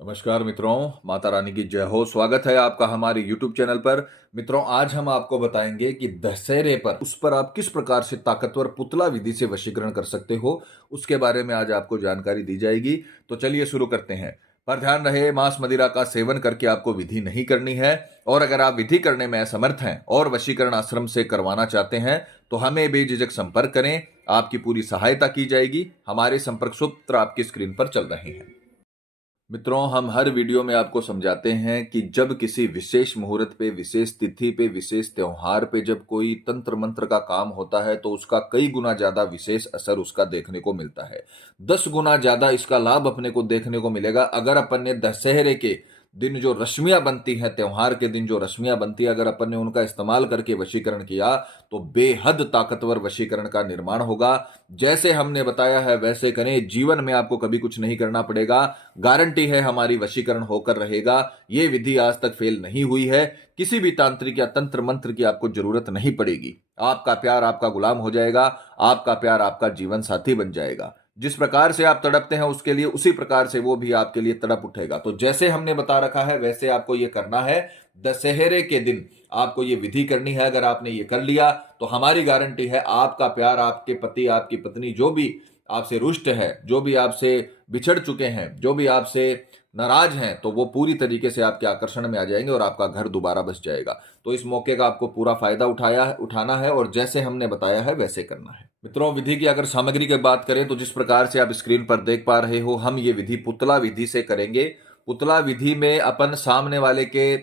नमस्कार मित्रों, माता रानी की जय हो। स्वागत है आपका हमारे YouTube चैनल पर। मित्रों, आज हम आपको बताएंगे कि दशहरे पर उस पर आप किस प्रकार से ताकतवर पुतला विधि से वशीकरण कर सकते हो, उसके बारे में आज आपको जानकारी दी जाएगी। तो चलिए शुरू करते हैं। पर ध्यान रहे, मांस मदिरा का सेवन करके आपको विधि नहीं करनी है। और अगर आप विधि करने में असमर्थ हैं और वशीकरण आश्रम से करवाना चाहते हैं तो हमें बेझिझक संपर्क करें, आपकी पूरी सहायता की जाएगी। हमारे संपर्क सूत्र आपकी स्क्रीन पर चल रहे हैं। मित्रों, हम हर वीडियो में आपको समझाते हैं कि जब किसी विशेष मुहूर्त पे, विशेष तिथि पे, विशेष त्योहार पे जब कोई तंत्र मंत्र का काम होता है तो उसका कई गुना ज्यादा विशेष असर उसका देखने को मिलता है। 10 गुना ज्यादा इसका लाभ अपने को देखने को मिलेगा अगर अपन ने दशहरे के दिन जो रश्मियां बनती हैं, त्योहार के दिन जो रश्मियां बनती है, अगर अपन ने उनका इस्तेमाल करके वशीकरण किया तो बेहद ताकतवर वशीकरण का निर्माण होगा। जैसे हमने बताया है वैसे करें, जीवन में आपको कभी कुछ नहीं करना पड़ेगा। गारंटी है हमारी वशीकरण होकर रहेगा। ये विधि आज तक फेल नहीं हुई है। किसी भी तांत्रिक या तंत्र मंत्र की आपको जरूरत नहीं पड़ेगी। आपका प्यार आपका गुलाम हो जाएगा, आपका प्यार आपका जीवन साथी बन जाएगा। जिस प्रकार से आप तड़पते हैं उसके लिए, उसी प्रकार से वो भी आपके लिए तड़प उठेगा। तो जैसे हमने बता रखा है वैसे आपको ये करना है। दशहरे के दिन आपको ये विधि करनी है। अगर आपने ये कर लिया तो हमारी गारंटी है आपका प्यार, आपके पति, आपकी पत्नी, जो भी आपसे रुष्ट है, जो भी आपसे बिछड़ चुके हैं, जो भी आपसे नाराज हैं, तो वो पूरी तरीके से आपके आकर्षण में आ जाएंगे और आपका घर दोबारा बस जाएगा। तो इस मौके का आपको पूरा फायदा उठाना है और जैसे हमने बताया है वैसे करना है। मित्रों, विधि की अगर सामग्री की बात करें तो जिस प्रकार से आप स्क्रीन पर देख पा रहे हो, हम ये विधि पुतला विधि से करेंगे। पुतला विधि में अपन सामने वाले के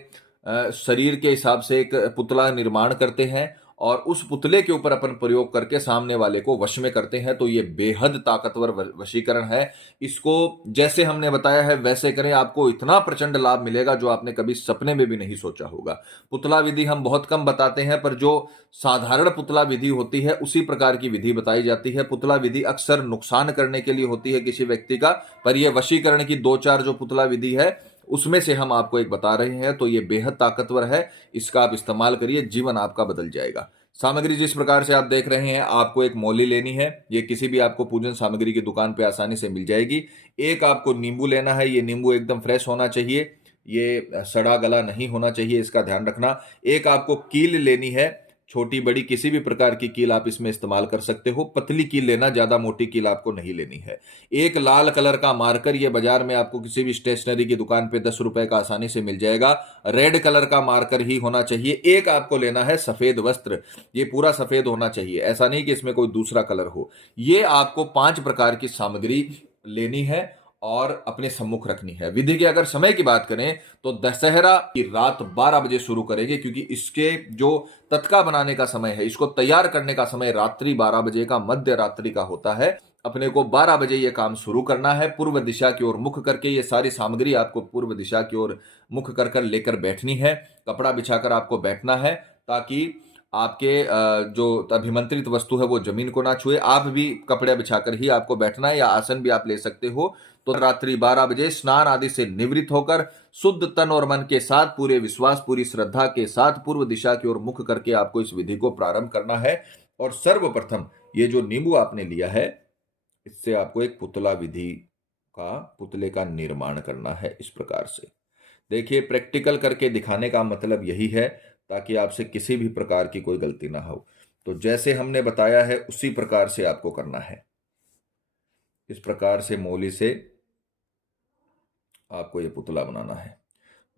शरीर के हिसाब से एक पुतला निर्माण करते हैं और उस पुतले के ऊपर अपन प्रयोग करके सामने वाले को वश में करते हैं। तो ये बेहद ताकतवर वशीकरण है। इसको जैसे हमने बताया है वैसे करें, आपको इतना प्रचंड लाभ मिलेगा जो आपने कभी सपने में भी नहीं सोचा होगा। पुतला विधि हम बहुत कम बताते हैं, पर जो साधारण पुतला विधि होती है उसी प्रकार की विधि बताई जाती है। पुतला विधि अक्सर नुकसान करने के लिए होती है किसी व्यक्ति का, पर यह वशीकरण की 2-4 जो पुतला विधि है उसमें से हम आपको एक बता रहे हैं। तो ये बेहद ताकतवर है, इसका आप इस्तेमाल करिए, जीवन आपका बदल जाएगा। सामग्री जिस प्रकार से आप देख रहे हैं, आपको एक मौली लेनी है। ये किसी भी आपको पूजन सामग्री की दुकान पे आसानी से मिल जाएगी। एक आपको नींबू लेना है। ये नींबू एकदम फ्रेश होना चाहिए, ये सड़ा गला नहीं होना चाहिए, इसका ध्यान रखना। एक आपको कील लेनी है, छोटी बड़ी किसी भी प्रकार की कील आप इसमें इस्तेमाल कर सकते हो। पतली कील लेना, ज्यादा मोटी कील आपको नहीं लेनी है। एक लाल कलर का मार्कर, ये बाजार में आपको किसी भी स्टेशनरी की दुकान पे 10 रुपए का आसानी से मिल जाएगा। रेड कलर का मार्कर ही होना चाहिए। एक आपको लेना है सफेद वस्त्र, ये पूरा सफेद होना चाहिए, ऐसा नहीं कि इसमें कोई दूसरा कलर हो। ये आपको 5 प्रकार की सामग्री लेनी है और अपने सम्मुख रखनी है। विधि के अगर समय की बात करें तो दशहरा की रात 12 बजे शुरू करेंगे, क्योंकि इसके जो तत्का बनाने का समय है, इसको तैयार करने का समय रात्रि 12 बजे का, मध्य रात्रि का होता है। अपने को 12 बजे यह काम शुरू करना है। पूर्व दिशा की ओर मुख करके ये सारी सामग्री आपको पूर्व दिशा की ओर मुख कर कर लेकर बैठनी है। कपड़ा बिछाकर आपको बैठना है ताकि आपके जो अभिमंत्रित वस्तु है वो जमीन को ना छुए। आप भी कपड़े बिछाकर ही आपको बैठना है, या आसन भी आप ले सकते हो। तो रात्रि 12 बजे स्नान आदि से निवृत्त होकर शुद्ध तन और मन के साथ, पूरे विश्वास, पूरी श्रद्धा के साथ पूर्व दिशा की ओर मुख करके आपको इस विधि को प्रारंभ करना है। और सर्वप्रथम ये जो नींबू आपने लिया है, इससे आपको एक पुतले का निर्माण करना है। इस प्रकार से देखिए, प्रैक्टिकल करके दिखाने का मतलब यही है ताकि आपसे किसी भी प्रकार की कोई गलती ना हो। तो जैसे हमने बताया है उसी प्रकार से आपको करना है। इस प्रकार से मौली से आपको ये पुतला बनाना है।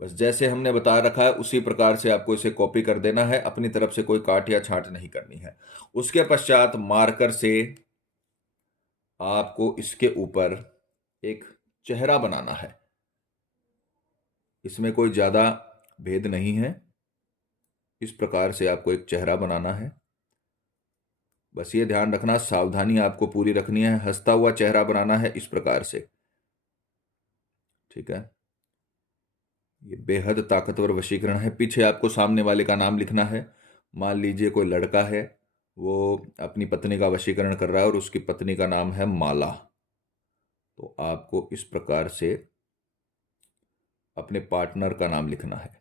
बस जैसे हमने बता रखा है उसी प्रकार से आपको इसे कॉपी कर देना है। अपनी तरफ से कोई काट या छांट नहीं करनी है। उसके पश्चात मार्कर से आपको इसके ऊपर एक चेहरा बनाना है। इसमें कोई ज्यादा भेद नहीं है। इस प्रकार से आपको एक चेहरा बनाना है। बस ये ध्यान रखना, सावधानी आपको पूरी रखनी है। हंसता हुआ चेहरा बनाना है इस प्रकार से, ठीक है। ये बेहद ताकतवर वशीकरण है। पीछे आपको सामने वाले का नाम लिखना है। मान लीजिए कोई लड़का है, वो अपनी पत्नी का वशीकरण कर रहा है और उसकी पत्नी का नाम है माला। तो आपको इस प्रकार से अपने पार्टनर का नाम लिखना है।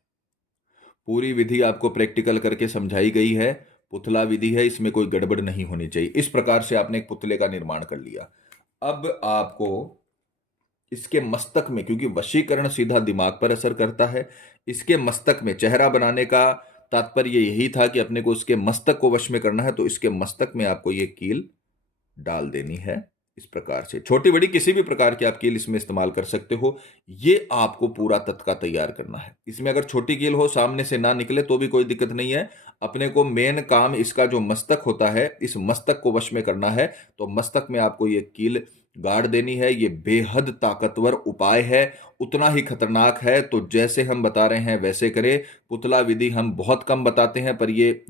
पूरी विधि आपको प्रैक्टिकल करके समझाई गई है। पुतला विधि है, इसमें कोई गड़बड़ नहीं होनी चाहिए। इस प्रकार से आपने एक पुतले का निर्माण कर लिया। अब आपको इसके मस्तक में, क्योंकि वशीकरण सीधा दिमाग पर असर करता है, इसके मस्तक में चेहरा बनाने का तात्पर्य यही था कि अपने को उसके मस्तक को वश में करना है, तो इसके मस्तक में आपको ये कील डाल देनी है। इस प्रकार से छोटी बड़ी किसी भी प्रकार की आप कील इसमें इस्तेमाल कर सकते हो। ये आपको पूरा तत्का तैयार करना है। इसमें अगर छोटी कील हो, सामने से ना निकले तो भी कोई दिक्कत नहीं है। अपने को मेन काम इसका जो मस्तक होता है, इस मस्तक को वश में करना है। तो मस्तक में आपको ये कील गाड़ देनी है। ये बेहद ताकतवर उपाय है, उतना ही खतरनाक है। तो जैसे हम बता रहे हैं वैसे करें। पुतला विधि हम बहुत कम बताते हैं, पर ये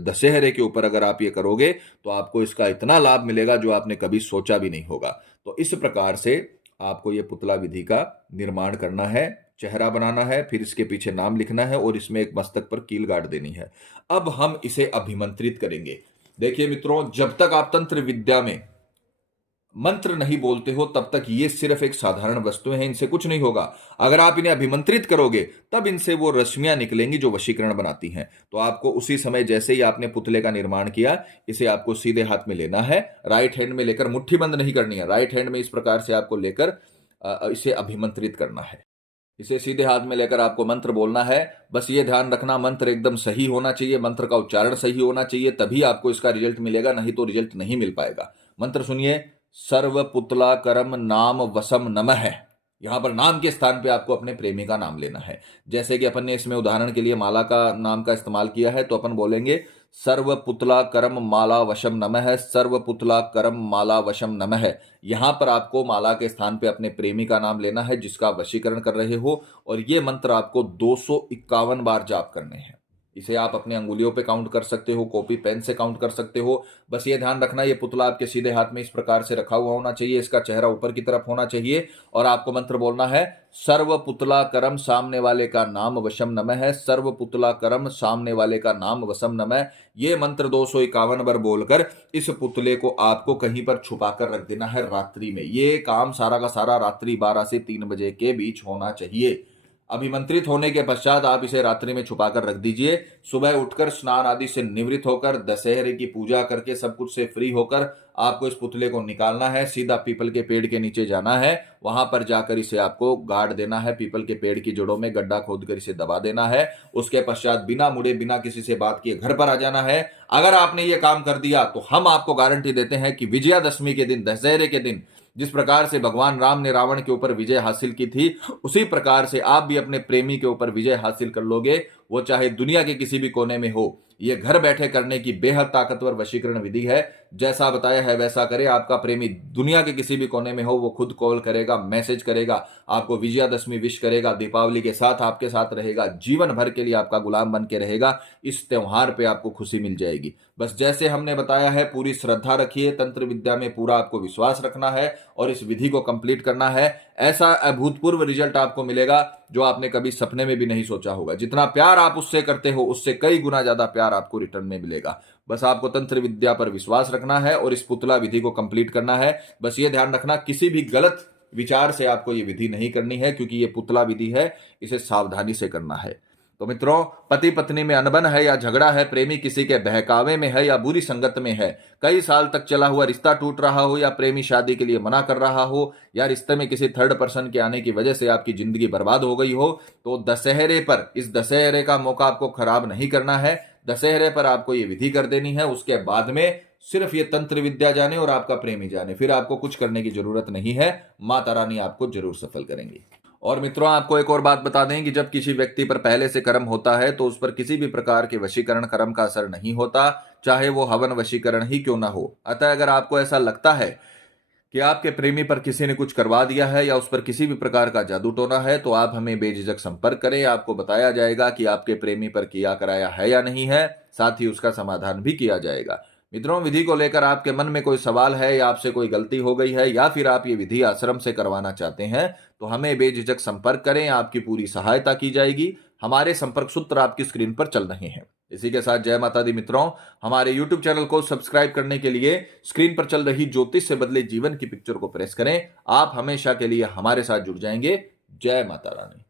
दशहरे के ऊपर अगर आप ये करोगे तो आपको इसका इतना लाभ मिलेगा जो आपने कभी सोचा भी नहीं होगा। तो इस प्रकार से आपको ये पुतला विधि का निर्माण करना है। चेहरा बनाना है, फिर इसके पीछे नाम लिखना है और इसमें एक मस्तक पर कील गाड़ देनी है। अब हम इसे अभिमंत्रित करेंगे। देखिए मित्रों, जब तक आप तंत्र विद्या में मंत्र नहीं बोलते हो तब तक ये सिर्फ एक साधारण वस्तुएं हैं, इनसे कुछ नहीं होगा। अगर आप इन्हें अभिमंत्रित करोगे तब इनसे वो रश्मियां निकलेंगी जो वशीकरण बनाती हैं। तो आपको उसी समय, जैसे ही आपने पुतले का निर्माण किया, इसे आपको सीधे हाथ में लेना है। राइट हैंड में लेकर, मुट्ठी बंद नहीं करनी है, राइट हैंड में इस प्रकार से आपको लेकर इसे अभिमंत्रित करना है। इसे सीधे हाथ में लेकर आपको मंत्र बोलना है। बस ये ध्यान रखना, मंत्र एकदम सही होना चाहिए, मंत्र का उच्चारण सही होना चाहिए, तभी आपको इसका रिजल्ट मिलेगा, नहीं तो रिजल्ट नहीं मिल पाएगा। मंत्र सुनिए। सर्व पुतला करम नाम वसम नमः। यहां पर नाम के स्थान पे आपको अपने प्रेमी का नाम लेना है। जैसे कि अपन ने इसमें उदाहरण के लिए माला का नाम का इस्तेमाल किया है, तो अपन बोलेंगे सर्व पुतला करम माला वशम नमः, सर्व पुतला करम माला वशम नमः। यहां पर आपको माला के स्थान पे अपने प्रेमी का नाम लेना है जिसका वशीकरण कर रहे हो, और ये मंत्र आपको 251 बार जाप करने हैं। इसे आप अपने अंगुलियों पे काउंट कर सकते हो, कॉपी पेन से काउंट कर सकते हो। बस ये ध्यान रखना, ये पुतला आपके सीधे हाथ में इस प्रकार से रखा हुआ होना चाहिए, इसका चेहरा ऊपर की तरफ होना चाहिए, और आपको मंत्र बोलना है सर्व पुतला करम सामने वाले का नाम वशम नमः है, सर्व पुतला करम सामने वाले का नाम वशम नमः। ये मंत्र 251 बार बोलकर इस पुतले को आपको कहीं पर छुपा कर रख देना है रात्रि में। ये काम सारा का सारा रात्रि 12 से 3 बजे के बीच होना चाहिए। अभिमंत्रित होने के पश्चात आप इसे रात्रि में छुपाकर रख दीजिए। सुबह उठकर स्नान आदि से निवृत्त होकर, दशहरे की पूजा करके, सब कुछ से फ्री होकर आपको इस पुतले को निकालना है। सीधा पीपल के पेड़ के नीचे जाना है, वहां पर जाकर इसे आपको गाड़ देना है। पीपल के पेड़ की जड़ों में गड्ढा खोदकर इसे दबा देना है। उसके पश्चात बिना मुड़े, बिना किसी से बात किए घर पर आ जाना है। अगर आपने ये काम कर दिया तो हम आपको गारंटी देते हैं कि विजयादशमी के दिन, दशहरे के दिन, जिस प्रकार से भगवान राम ने रावण के ऊपर विजय हासिल की थी, उसी प्रकार से आप भी अपने प्रेमी के ऊपर विजय हासिल कर लोगे। वो चाहे दुनिया के किसी भी कोने में हो। ये घर बैठे करने की बेहद ताकतवर वशीकरण विधि है। जैसा बताया है वैसा करें। आपका प्रेमी दुनिया के किसी भी कोने में हो, वो खुद कॉल करेगा, मैसेज करेगा, आपको विजयादशमी विश करेगा, दीपावली के साथ आपके साथ रहेगा, जीवन भर के लिए आपका गुलाम बन के रहेगा। इस त्योहार पे आपको खुशी मिल जाएगी। बस जैसे हमने बताया है, पूरी श्रद्धा रखिए, तंत्र विद्या में पूरा आपको विश्वास रखना है और इस विधि को कंप्लीट करना है। ऐसा अभूतपूर्व रिजल्ट आपको मिलेगा जो आपने कभी सपने में भी नहीं सोचा होगा। जितना प्यार आप उससे करते हो, उससे कई गुना ज्यादा प्यार आपको रिटर्न में मिलेगा। बस आपको तंत्र विद्या पर विश्वास रखना है और इस पुतला विधि को कंप्लीट करना है। बस ये ध्यान रखना, किसी भी गलत विचार से आपको ये विधि नहीं करनी है, क्योंकि ये पुतला विधि है, इसे सावधानी से करना है। तो मित्रों, पति पत्नी में अनबन है या झगड़ा है, प्रेमी किसी के बहकावे में है या बुरी संगत में है, कई साल तक चला हुआ रिश्ता टूट रहा हो, या प्रेमी शादी के लिए मना कर रहा हो, या रिश्ते में किसी थर्ड पर्सन के आने की वजह से आपकी जिंदगी बर्बाद हो गई हो, तो दशहरे पर, इस दशहरे का मौका आपको खराब नहीं करना है। दशहरे पर आपको ये विधि कर देनी है। उसके बाद में सिर्फ ये तंत्र विद्या जाने और आपका प्रेमी जाने, फिर आपको कुछ करने की जरूरत नहीं है। माता रानी आपको जरूर सफल करेंगी। और मित्रों, आपको एक और बात बता दें कि जब किसी व्यक्ति पर पहले से कर्म होता है तो उस पर किसी भी प्रकार के वशीकरण कर्म का असर नहीं होता, चाहे वो हवन वशीकरण ही क्यों ना हो। अतः अगर आपको ऐसा लगता है कि आपके प्रेमी पर किसी ने कुछ करवा दिया है या उस पर किसी भी प्रकार का जादू टोना है, तो आप हमें बेझिझक संपर्क करें। आपको बताया जाएगा कि आपके प्रेमी पर किया कराया है या नहीं है, साथ ही उसका समाधान भी किया जाएगा। मित्रों, विधि को लेकर आपके मन में कोई सवाल है या आपसे कोई गलती हो गई है या फिर आप ये विधि आश्रम से करवाना चाहते हैं, तो हमें बेझिझक संपर्क करें। आपकी पूरी सहायता की जाएगी। हमारे संपर्क सूत्र आपकी स्क्रीन पर चल रहे हैं। इसी के साथ जय माता दी मित्रों। हमारे YouTube चैनल को सब्सक्राइब करने के लिए स्क्रीन पर चल रही ज्योतिष से बदले जीवन की पिक्चर को प्रेस करें। आप हमेशा के लिए हमारे साथ जुड़ जाएंगे। जय माता रानी।